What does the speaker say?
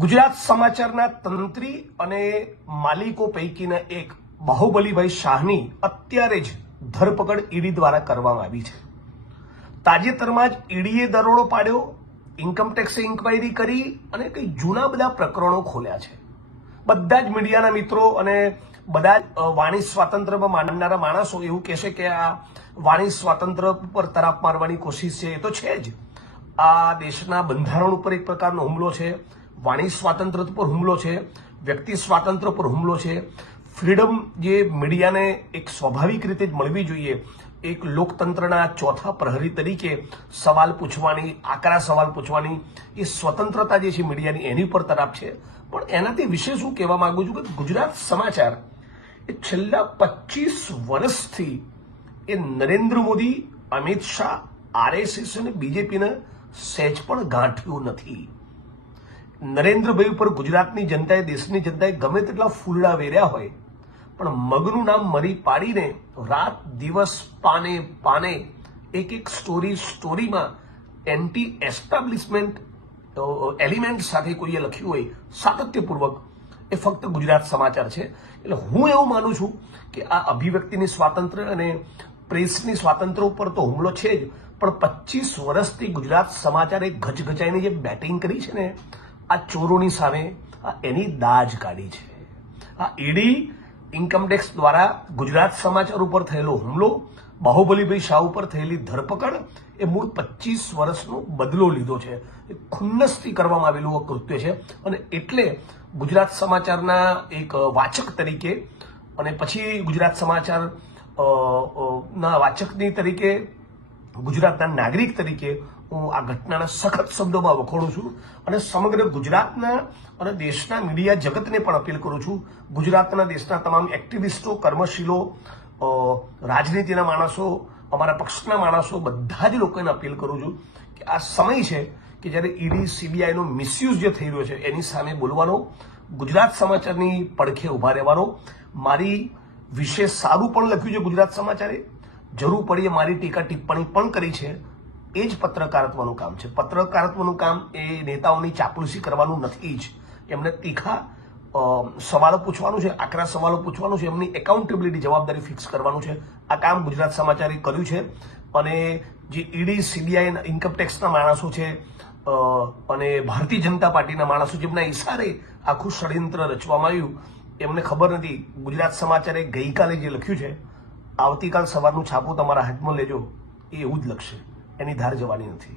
ગુજરાત સમાચારના તંત્રી અને માલિકો પૈકીના એક બાહુબલીભાઈ શાહની અત્યારે જ ધરપકડ ઈડી દ્વારા કરવામાં આવી છે। તાજેતરમાં જ ઈડીએ દરોડો પાડ્યો, ઇન્કમટેક્સે ઇન્ક્વાયરી કરી અને કઈ જૂના બધા પ્રકરણો ખોલ્યા છે। બધા જ મીડિયાના મિત્રો અને બધા જ વાણી સ્વાતંત્ર્યમાં માનનારા માણસો એવું કહેશે કે આ વાણી સ્વાતંત્ર્ય પર તરાપ મારવાની કોશિશ છે। એ તો છે જ। આ દેશના બંધારણ ઉપર એક પ્રકારનો હુમલો છે, વાણી સ્વાતંત્ર્ય પર હુમલો છે, વ્યક્તિ સ્વાતંત્ર્ય પર હુમલો છે। ફ્રીડમ જે મીડિયાને એક સ્વાભાવિક રીતે જ મળવી જોઈએ, એક લોકતંત્રના ચોથા પ્રહરી તરીકે સવાલ પૂછવાની, આકરા સવાલ પૂછવાની એ સ્વતંત્રતા જે છે મીડિયાની, એની પર તરાપ છે। પણ એનાથી વિશેષ હું કહેવા માંગુ છું કે ગુજરાત સમાચાર એ છેલ્લા 25 વર્ષથી એ નરેન્દ્ર મોદી, અમિત શાહ, આરએસએસ અને બીજેપીને સહેજ પણ ગાંઠ્યું નથી। નરેન્દ્રભાઈ ઉપર ગુજરાતની જનતાએ, દેશની જનતાએ ગમે તેટલા ફૂલડા વેર્યા હોય, પણ મગનું નામ મરી પાડીને રાત દિવસ પાને પાને એક સ્ટોરીમાં એન્ટી એસ્ટાબ્લિશમેન્ટ એલિમેન્ટ સાથે કોઈએ લખ્યું હોય સાતત્યપૂર્વક, એ ફક્ત ગુજરાત સમાચાર છે। એટલે હું એવું માનું છું કે આ અભિવ્યક્તિની સ્વાતંત્ર્ય અને પ્રેસની સ્વાતંત્ર્ય ઉપર તો હુમલો છે જ, પણ 25 વર્ષથી ગુજરાત સમાચારે ગચગચાઈને જે બેટિંગ કરી છે ને, આ ચોરોની સામે એની દાજ કાઢી છે। આ ઈડી ઇન્કમટેક્સ દ્વારા ગુજરાત સમાચાર ઉપર થયેલો હુમલો, બાહુબલીભાઈ શાહ ઉપર થયેલી ધરપકડ એ મૂળ 25 વર્ષનો બદલો લીધો છે। એ ખુન્નસથી કરવામાં આવેલું કૃત્ય છે અને એટલે ગુજરાત સમાચારના એક વાચક તરીકે અને પછી ગુજરાત સમાચાર ના વાચકની તરીકે, ગુજરાતના નાગરિક તરીકે હું આ ઘટનાના સખત શબ્દોમાં વખોડું છું અને સમગ્ર ગુજરાતના અને દેશના મીડિયા જગતને પણ અપીલ કરું છું, ગુજરાતના દેશના તમામ એક્ટિવિસ્ટો, કર્મશીલો, રાજનીતિના માણસો, અમારા પક્ષના માણસો, બધા જ લોકોને અપીલ કરું છું કે આ સમય છે કે જ્યારે ઈડી સીબીઆઈનો મિસયુઝ જે થઈ રહ્યો છે એની સામે બોલવાનો, ગુજરાત સમાચારની પડખે ઉભા રહેવાનો। મારી વિશે સારું પણ લખ્યું છે ગુજરાત સમાચારે, જરૂર પડીએ મારી ટીકા ટિપ્પણી પણ કરી છે। એ જ પત્રકારત્વનું કામ છે। પત્રકારત્વનું કામ એ નેતાઓની ચાપલુસી કરવાનું નથી જ, એમને તીખા સવાલો પૂછવાનું છે, આકરા સવાલો પૂછવાનું છે, એમની એકાઉન્ટેબિલિટી, જવાબદારી ફિક્સ કરવાનું છે। આ કામ ગુજરાત સમાચારે કર્યું છે અને જે ઈડી, સીબીઆઈ, ઇન્કમટેક્સના માણસો છે અને ભારતીય જનતા પાર્ટીના માણસો જેમના ઇશારે આખું ષડયંત્ર રચવામાં આવ્યું, એમને ખબર નથી। ગુજરાત સમાચારે ગઈકાલે જે લખ્યું છે, આવતીકાલ સવારનું છાપું તમારા હાથમાં લેજો, એ એવું જ લખશે, એની ધાર જવાની નથી।